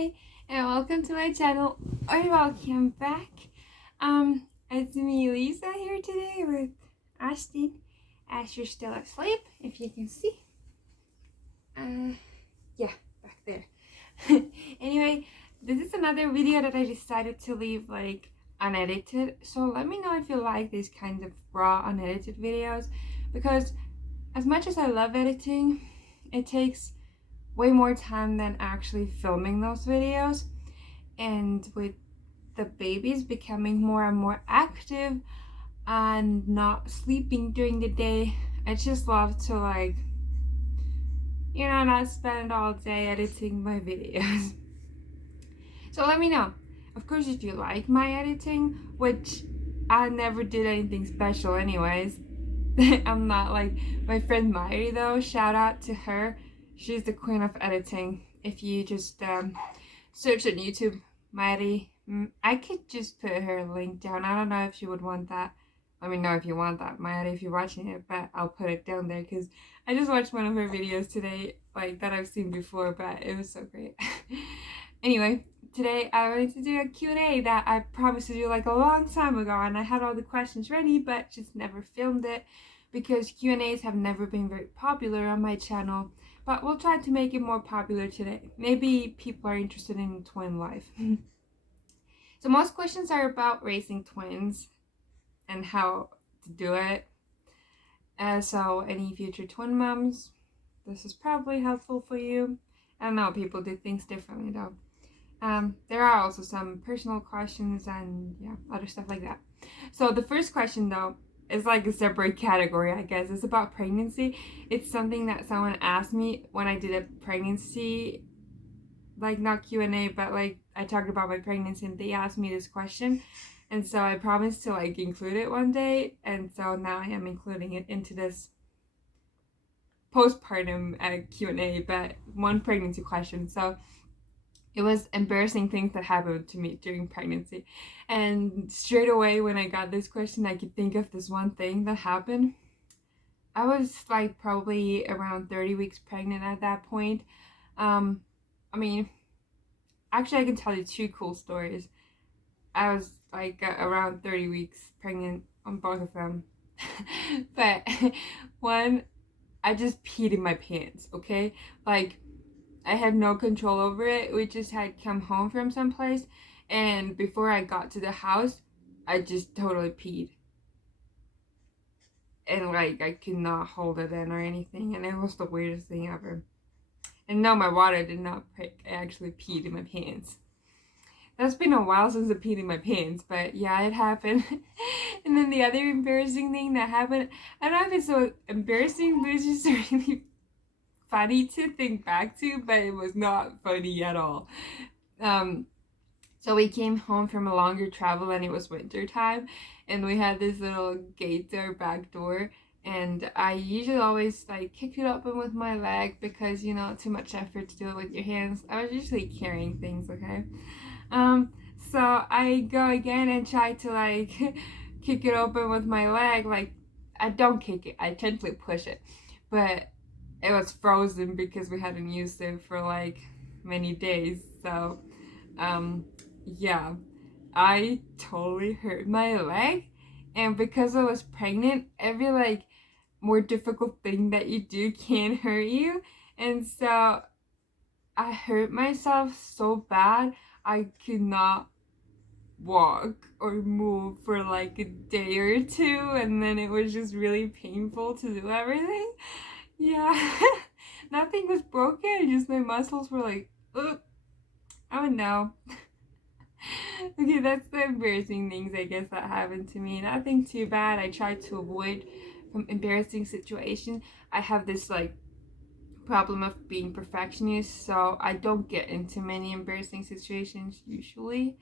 Hi and welcome to my channel, or welcome back. It's me Lisa here today with Ashton. Asher's still asleep, if you can see. Yeah, back there. Anyway, this is another video that I decided to leave like unedited, so let me know if you like these kinds of raw unedited videos, because as much as I love editing, it takes way more time than actually filming those videos. And with the babies becoming more and more active and not sleeping during the day, I just love to not spend all day editing my videos. So let me know, of course, if you like my editing, which I never did anything special anyways. I'm not like my friend Mairi though. Shout out to her. She's the queen of editing. If you just search on YouTube, Mairi, I could just put her link down. I don't know if she would want that. Let me know if you want that, Mairi, if you're watching it, but I'll put it down there because I just watched one of her videos today, like that I've seen before, but it was so great. Anyway, today I wanted to do a Q&A that I promised to do like a long time ago, and I had all the questions ready but just never filmed it because Q&As have never been very popular on my channel, but we'll try to make it more popular today. Maybe people are interested in twin life. So most questions are about raising twins and how to do it. So any future twin moms, this is probably helpful for you. I don't know, people do things differently though. There are also some personal questions and other stuff like that. So the first question though is like a separate category, I guess. It's about pregnancy. It's something that someone asked me when I did a pregnancy, like not Q&A, but like I talked about my pregnancy and they asked me this question. And so I promised to like include it one day. And so now I am including it into this postpartum Q&A, but one pregnancy question. So it was embarrassing things that happened to me during pregnancy. And straight away when I got this question, I could think of this one thing that happened. I was like probably around 30 weeks pregnant at that point. I mean, actually I can tell you two cool stories. I was like around 30 weeks pregnant on both of them. But one, I just peed in my pants, okay? Like, I had no control over it. We just had come home from someplace, and before I got to the house, I just totally peed. And like, I could not hold it in or anything, and it was the weirdest thing ever. And no, my water did not prick. I actually peed in my pants. That's been a while since I peed in my pants, but yeah, it happened. And then the other embarrassing thing that happened, I don't know if it's so embarrassing, but it's just really funny to think back to, but it was not funny at all. So we came home from a longer travel and it was winter time, and we had this little gate to our back door, and I usually always like kick it open with my leg because too much effort to do it with your hands. I was usually carrying things, okay? So I go again and try to like kick it open with my leg. Like, I don't kick it, I gently push it, but it was frozen because we hadn't used it for like many days. So yeah, I totally hurt my leg, and because I was pregnant, every like more difficult thing that you do can hurt you, and so I hurt myself so bad I could not walk or move for like a day or two, and then it was just really painful to do everything. Yeah. Nothing was broken, just my muscles were like, ugh. Oh no. Okay, that's the embarrassing things I guess that happened to me. Nothing too bad. I tried to avoid from embarrassing situations. I have this like problem of being perfectionist, so I don't get into many embarrassing situations usually,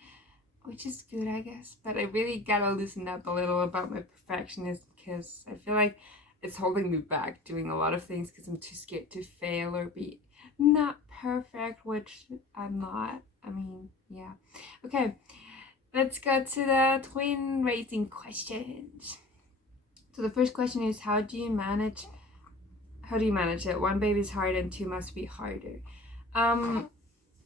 which is good, I guess. But I really gotta loosen up a little about my perfectionism because I feel like it's holding me back doing a lot of things because I'm too scared to fail or be not perfect, which I'm not. I mean, yeah. Okay, let's go to the twin raising questions. So the first question is, how do you manage it? One baby's hard and two must be harder.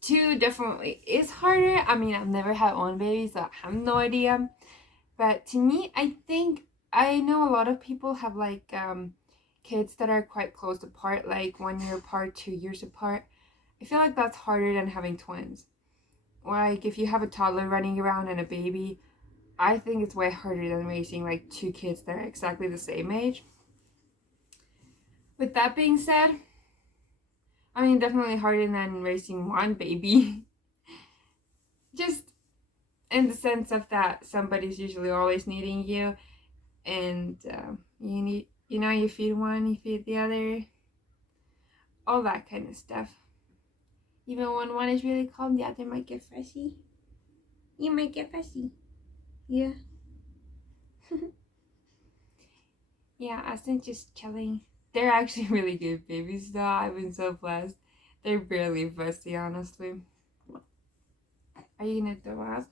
Two definitely is harder. I mean, I've never had one baby, so I have no idea. But to me, I think I know a lot of people have like kids that are quite close apart, like 1 year apart, 2 years apart. I feel like that's harder than having twins. Like if you have a toddler running around and a baby, I think it's way harder than raising like two kids that are exactly the same age. With that being said, I mean, definitely harder than raising one baby. Just in the sense of that somebody's usually always needing you, and you feed one, you feed the other, all that kind of stuff. Even when one is really calm, the other might get fussy. You might get fussy. Yeah. Yeah, I think just chilling. They're actually really good babies though. I've been so blessed. They're barely fussy, honestly. Are you gonna throw up?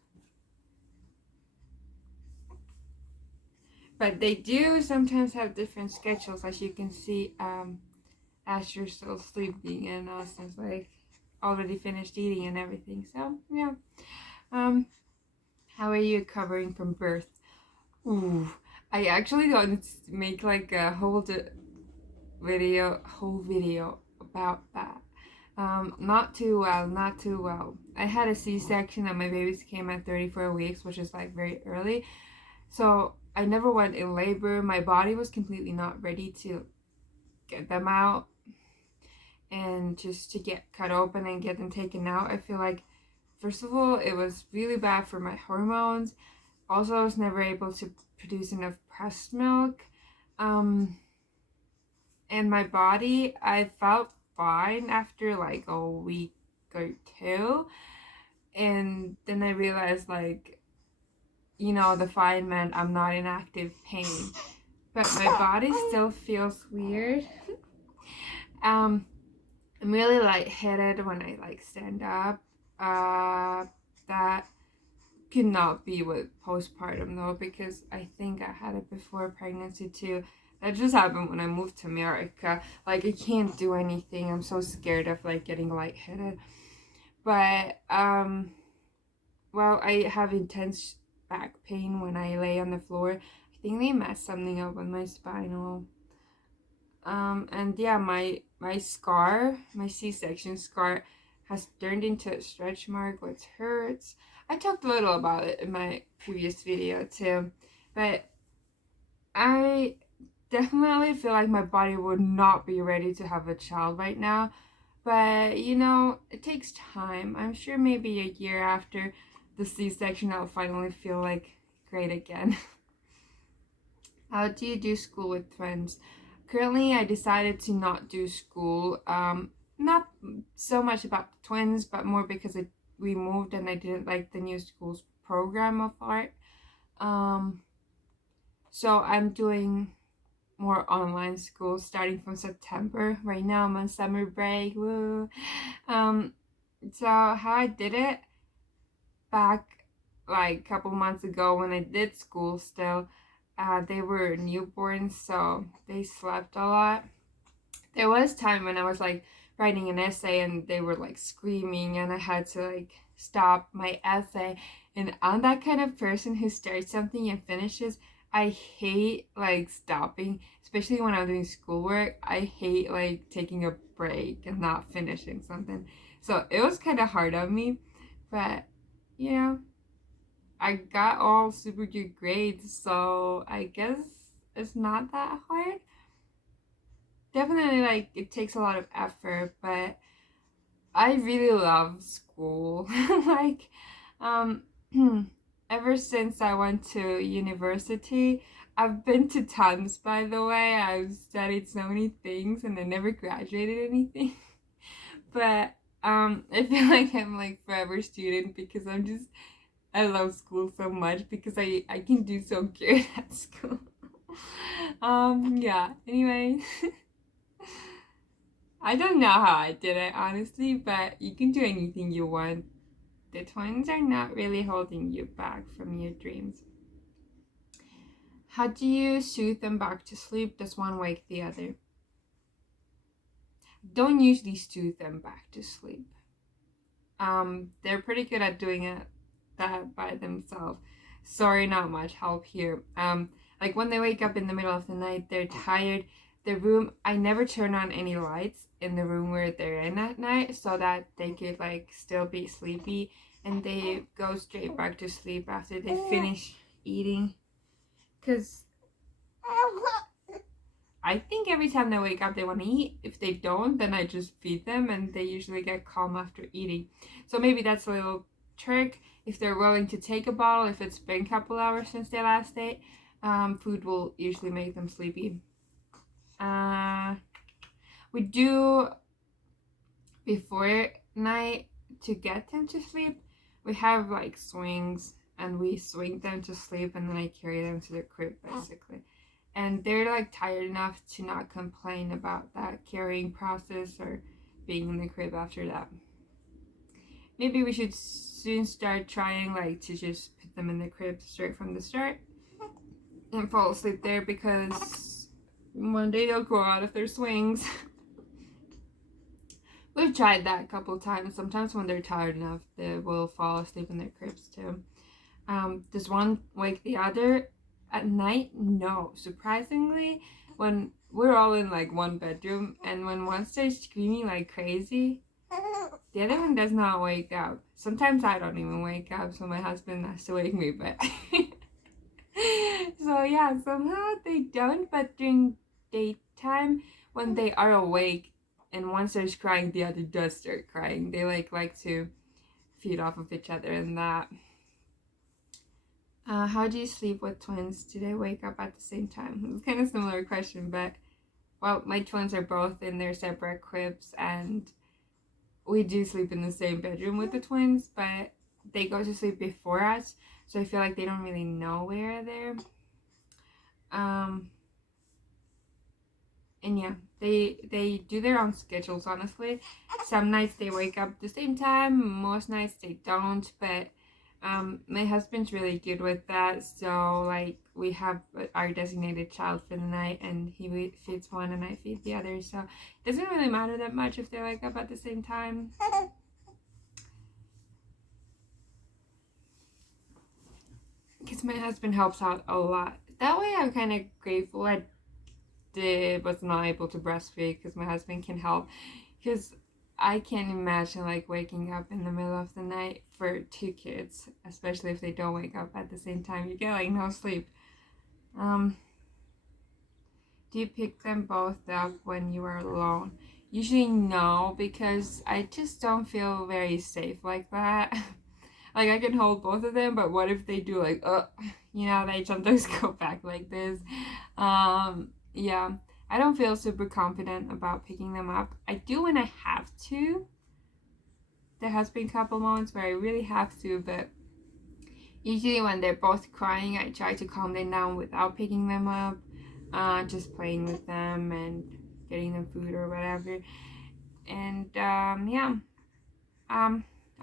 But they do sometimes have different schedules, as you can see. Asher's still sleeping, and Austin's like already finished eating and everything. So yeah. How are you recovering from birth? Ooh, I actually don't make like a whole video about that. Not too well, not too well. I had a C-section and my babies came at 34 weeks, which is like very early. So I never went in labor. My body was completely not ready to get them out and just to get cut open and get them taken out. I feel like, first of all, it was really bad for my hormones. Also, I was never able to produce enough breast milk. And my body, I felt fine after like a week or two. And then I realized, like, the fine meant I'm not in active pain. But my body still feels weird. I'm really lightheaded when I like stand up. That could not be with postpartum though, because I think I had it before pregnancy too. That just happened when I moved to America. Like I can't do anything. I'm so scared of like getting lightheaded. But well, I have intense back pain when I lay on the floor. I think they messed something up on my spinal. And yeah, my scar, my C-section scar, has turned into a stretch mark, which hurts. I talked a little about it in my previous video too, but I definitely feel like my body would not be ready to have a child right now. But it takes time. I'm sure maybe a year after the C-section, I'll finally feel like great again. How do you do school with twins? Currently, I decided to not do school. Not so much about the twins, but more because we moved and I didn't like the new school's program of art. So I'm doing more online school starting from September. Right now I'm on summer break. Woo. So how I did it back like a couple months ago when I did school still, they were newborns, so they slept a lot. There was time when I was like writing an essay and they were like screaming and I had to like stop my essay. And I'm that kind of person who starts something and finishes. I hate like stopping, especially when I'm doing schoolwork. I hate like taking a break and not finishing something. So it was kind of hard on me, but I got all super good grades, so I guess it's not that hard. Definitely, like, it takes a lot of effort, but I really love school. Like, um, ever since I went to university, I've been to tons, by the way. I've studied so many things and I never graduated anything. But I feel like I'm like forever student because I love school so much because I can do so good at school. Yeah, anyway. I don't know how I did it, honestly, but you can do anything you want. The twins are not really holding you back from your dreams. How do you soothe them back to sleep? Does one wake the other? Don't usually soothe them back to sleep. They're pretty good at doing that by themselves. Sorry, not much help here. Like when they wake up in the middle of the night, they're tired. The room, I never turn on any lights in the room where they're in at night so that they could like still be sleepy, and they go straight back to sleep after they finish eating. Because I think every time they wake up they want to eat. If they don't, then I just feed them and they usually get calm after eating. So maybe that's a little trick. If they're willing to take a bottle, if it's been a couple hours since they last ate, food will usually make them sleepy. We do before night to get them to sleep. We have like swings and we swing them to sleep, and then I carry them to the crib basically. And they're like tired enough to not complain about that carrying process or being in the crib after that. Maybe we should soon start trying like to just put them in the crib straight from the start and fall asleep there, because one day they'll grow out of their swings. We've tried that a couple of times. Sometimes when they're tired enough, they will fall asleep in their cribs too. Does one wake the other at night? No. Surprisingly, when we're all in like one bedroom, and when one starts screaming like crazy, the other one does not wake up. Sometimes I don't even wake up, so my husband has to wake me, but so yeah, somehow they don't. But during daytime, when they are awake and one starts crying, the other does start crying. They like to feed off of each other and that. How do you sleep with twins? Do they wake up at the same time? It's kind of a similar question, but well, my twins are both in their separate cribs, and we do sleep in the same bedroom with the twins, but they go to sleep before us, so I feel like they don't really know we're there. And yeah, they do their own schedules, honestly. Some nights they wake up at the same time, most nights they don't, but my husband's really good with that. So like we have our designated child for the night, and he feeds one and I feed the other, so it doesn't really matter that much if they wake up at the same time. Because my husband helps out a lot. That way I'm kind of grateful I was not able to breastfeed, because my husband can help. Because I can't imagine like waking up in the middle of the night for 2 kids, especially if they don't wake up at the same time. You get like no sleep. Do you pick them both up when you are alone? Usually no, because I just don't feel very safe like that. Like I can hold both of them, but what if they do like they sometimes go back like this. Yeah, I don't feel super confident about picking them up. I do when I have to. There has been a couple moments where I really have to, but usually when they're both crying, I try to calm them down without picking them up, just playing with them and getting them food or whatever. And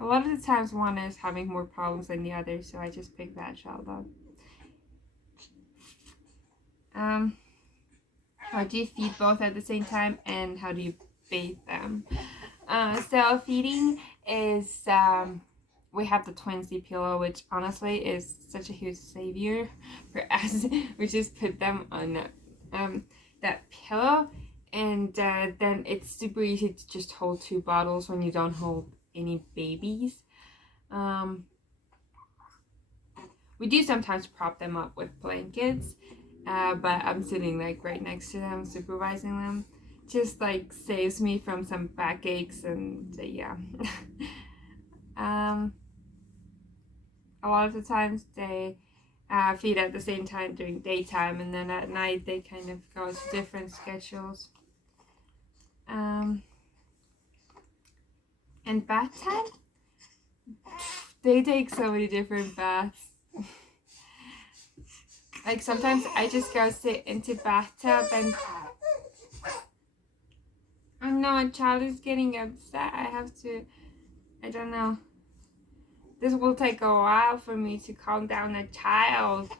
a lot of the times one is having more problems than the other, so I just pick that child up. How do you feed both at the same time, and how do you bathe them? So feeding is, we have the twinsy pillow, which honestly is such a huge savior for us. We just put them on that pillow, and then it's super easy to just hold 2 bottles when you don't hold any babies. We do sometimes prop them up with blankets, but I'm sitting like right next to them, supervising them. Just like saves me from some backaches, and yeah. A lot of the times they feed at the same time during daytime, and then at night they kind of go to different schedules. And bath time? They take so many different baths. Like sometimes I just go sit into bathtub and oh no, a child is getting upset. I don't know. This will take a while for me to calm down a child.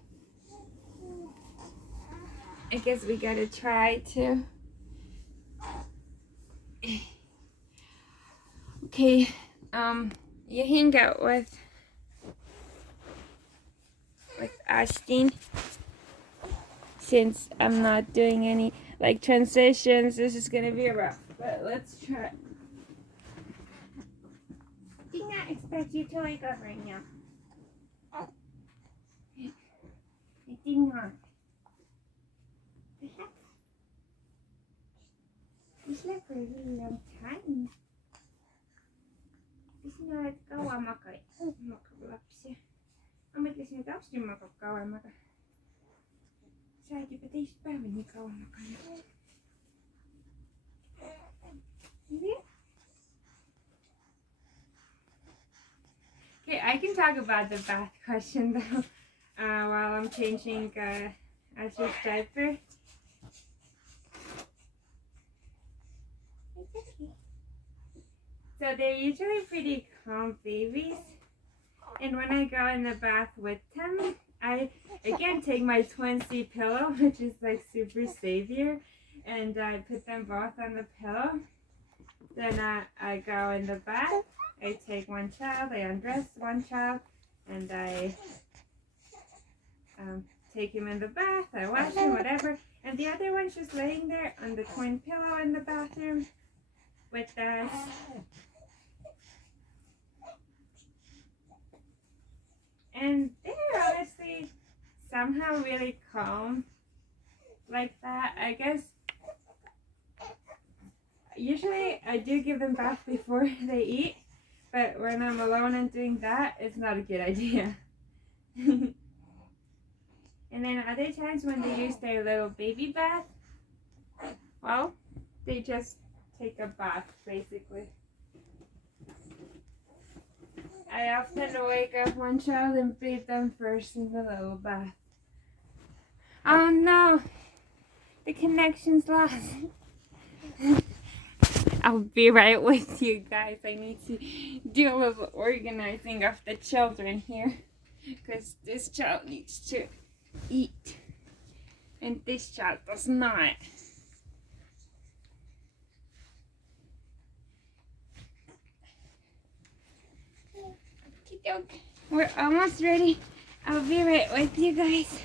I guess we gotta try to. Okay, you hang out with Ashton. Since I'm not doing any like transitions, this is gonna be rough, but let's try. Did not expect you to wake up right now. I did not. You slept for a really long time. Kasi nakagawa makablapsya. Amatlas na daw siya makagawa maka. Sabi pa tayo pa when you go maka. Okay, I can talk about the bath question though while I'm changing Asher's diaper. So they're usually pretty calm babies, and when I go in the bath with them, I again take my twin seat pillow, which is like super savior, and I put them both on the pillow. Then I go in the bath. I take one child, I undress one child, and I take him in the bath, I wash him, whatever. And the other one's just laying there on the twin pillow in the bathroom with us. And they're honestly somehow really calm like that. I guess usually I do give them bath before they eat. But when I'm alone and doing that, it's not a good idea. And then other times when they use their little baby bath, well, they just take a bath, basically. I often wake up one child and bathe them first in the little bath. Oh no! The connection's lost. I'll be right with you guys. I need to deal with organizing of the children here. Because this child needs to eat. And this child does not. We're almost ready. I'll be right with you guys.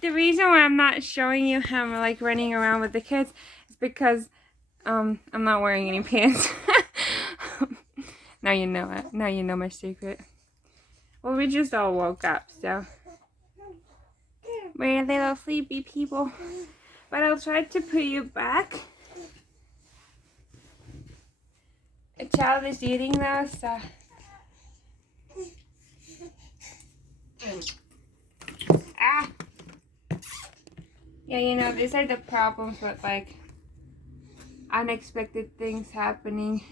The reason why I'm not showing you how I'm like running around with the kids is because I'm not wearing any pants. Now you know it. Now you know my secret. Well, we just all woke up, so we're little sleepy people. But I'll try to put you back. A child is eating now, so. Ah! Yeah, you know, these are the problems with like unexpected things happening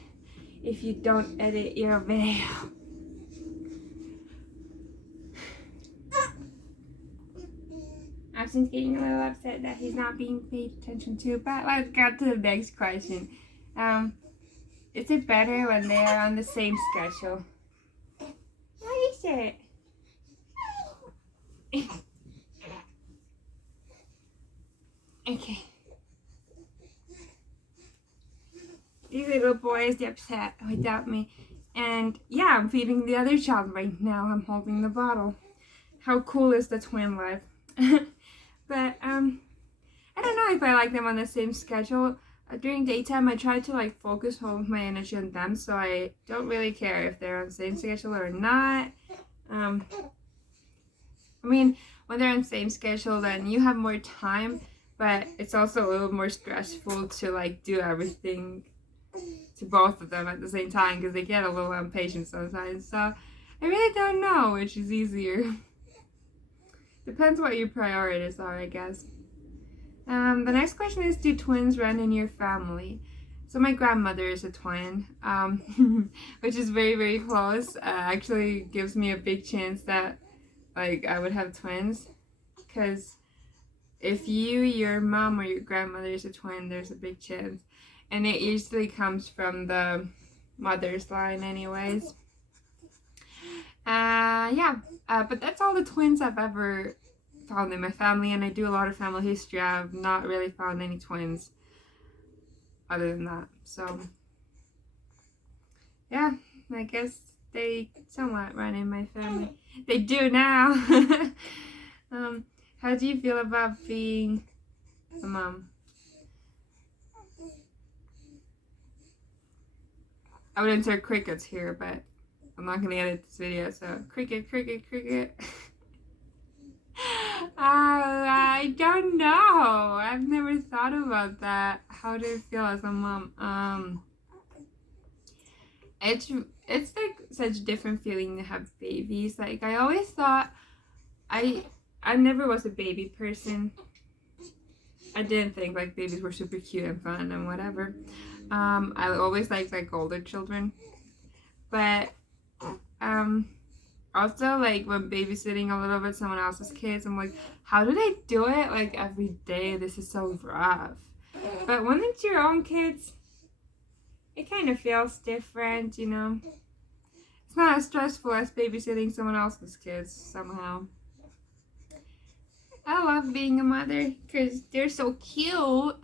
if you don't edit your video. Austin's getting a little upset that he's not being paid attention to, but let's go to the next question. Is it better when they are on the same schedule? What is it? Okay. These little boys get upset without me. And yeah, I'm feeding the other child right now. I'm holding the bottle. How cool is the twin life? But I don't know if I like them on the same schedule. During daytime, I try to like focus all of my energy on them, so I don't really care if they're on the same schedule or not. I mean, when they're on the same schedule, then you have more time, but it's also a little more stressful to like do everything to both of them at the same time because they get a little impatient sometimes. So I really don't know which is easier. Depends what your priorities are, I guess. The next question is, do twins run in your family? So my grandmother is a twin, which is very, very close. Actually gives me a big chance that like I would have twins, because if your mom or your grandmother is a twin, there's a big chance, and it usually comes from the mother's line anyways. But that's all the twins I've ever found in my family, and I do a lot of family history. I've not really found any twins other than that. So yeah, I guess they somewhat run in my family. They do now. How do you feel about being a mom? I would insert crickets here, but I'm not gonna edit this video, so cricket, cricket, cricket. I don't know. I've never thought about that. How do you feel as a mom? It's like such a different feeling to have babies. Like I always thought I never was a baby person. I didn't think like babies were super cute and fun and whatever. I always liked like older children, but also like when babysitting a little bit someone else's kids, I'm like, how do they do it like every day? This is so rough. But when it's your own kids, it kind of feels different, you know. It's not as stressful as babysitting someone else's kids somehow. I love being a mother because they're so cute.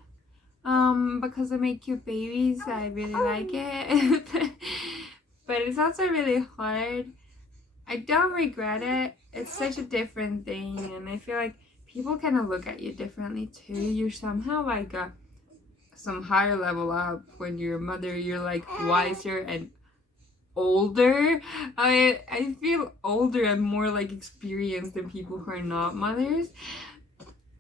Because they make cute babies, I really like it. But it's also really hard. I don't regret it. It's such a different thing, and I feel like people kind of look at you differently too. You're somehow like some higher level up when you're a mother. You're like wiser and older. I feel older and more like experienced than people who are not mothers,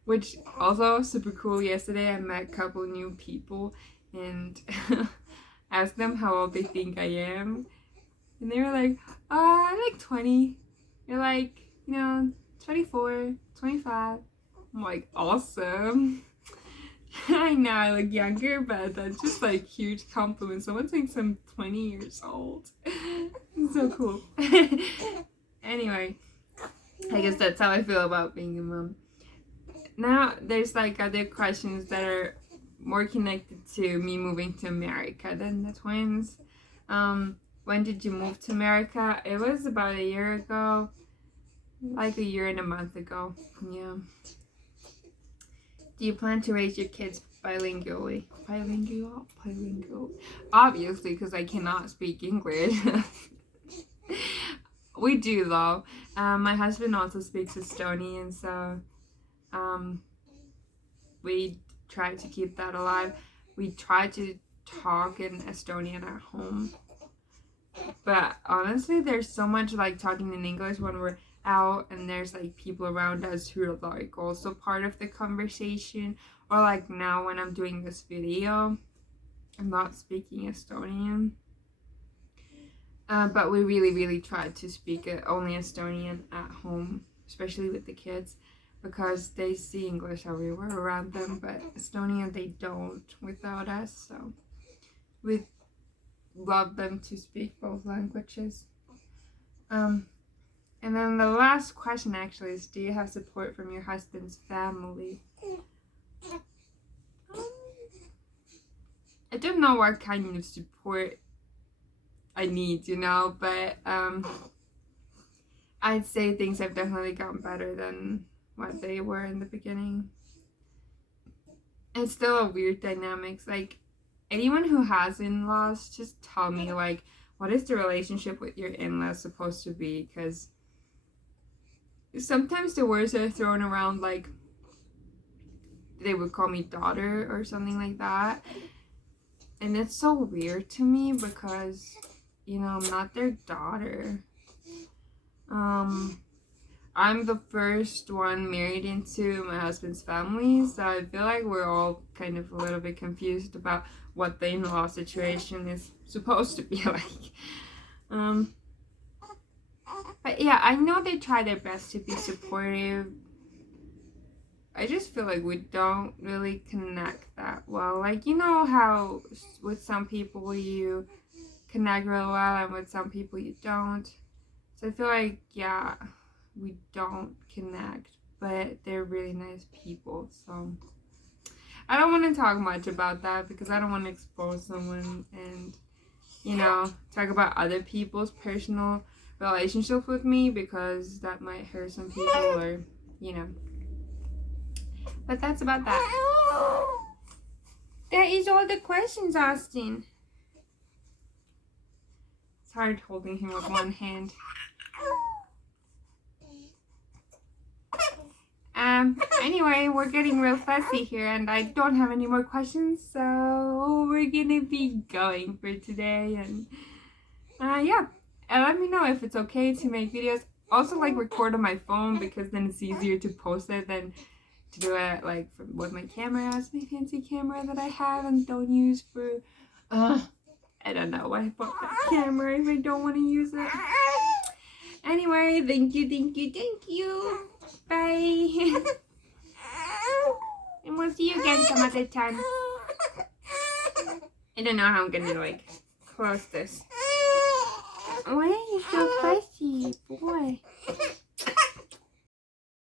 which also super cool. Yesterday I met a couple new people and asked them how old they think I am, and they were like, I'm like 20. They're like, 24, 25. I'm like, awesome. I know I look younger, but that's just like huge compliment. Someone thinks I'm 20 years old. It's so cool. Anyway, I guess that's how I feel about being a mom. Now there's like other questions that are more connected to me moving to America than the twins. When did you move to America? It was about a year ago, like a year and a month ago. Yeah. Do you plan to raise your kids bilingually? Bilingual? Obviously, because I cannot speak English. We do though. My husband also speaks Estonian, so we try to keep that alive. We try to talk in Estonian at home. But honestly, there's so much like talking in English when we're out and there's like people around us who are like also part of the conversation. Or like now when I'm doing this video, I'm not speaking Estonian. But we really try to speak only Estonian at home, especially with the kids, because they see English everywhere around them, but Estonian they don't without us, so we love them to speak both languages. And then the last question actually is, do you have support from your husband's family? I don't know what kind of support I need, but I'd say things have definitely gotten better than what they were in the beginning. It's still a weird dynamics. Like, anyone who has in-laws, just tell me, like, what is the relationship with your in-laws supposed to be? Because sometimes the words are thrown around like they would call me daughter or something like that. And it's so weird to me because, I'm not their daughter. I'm the first one married into my husband's family, so I feel like we're all kind of a little bit confused about what the in-law situation is supposed to be like. But yeah, I know they try their best to be supportive. I just feel like we don't really connect that well. Like, how with some people you connect real well and with some people you don't. So I feel like, yeah, we don't connect, but they're really nice people. So I don't want to talk much about that because I don't want to expose someone and, talk about other people's personal relationship with me because that might hurt some people or, But that's about that. That is all the questions, Austin. It's hard holding him with one hand. Anyway, we're getting real fussy here and I don't have any more questions, so we're gonna be going for today. And yeah, and let me know if it's okay to make videos. Also, like, record on my phone because then it's easier to post it than to do it like with my camera. It's my fancy camera that I have and don't use for I don't know why I bought that camera if I don't want to use it. Anyway, thank you. Bye. And we'll see you again some other time. I don't know how I'm gonna like close this. Why are you so fussy, boy?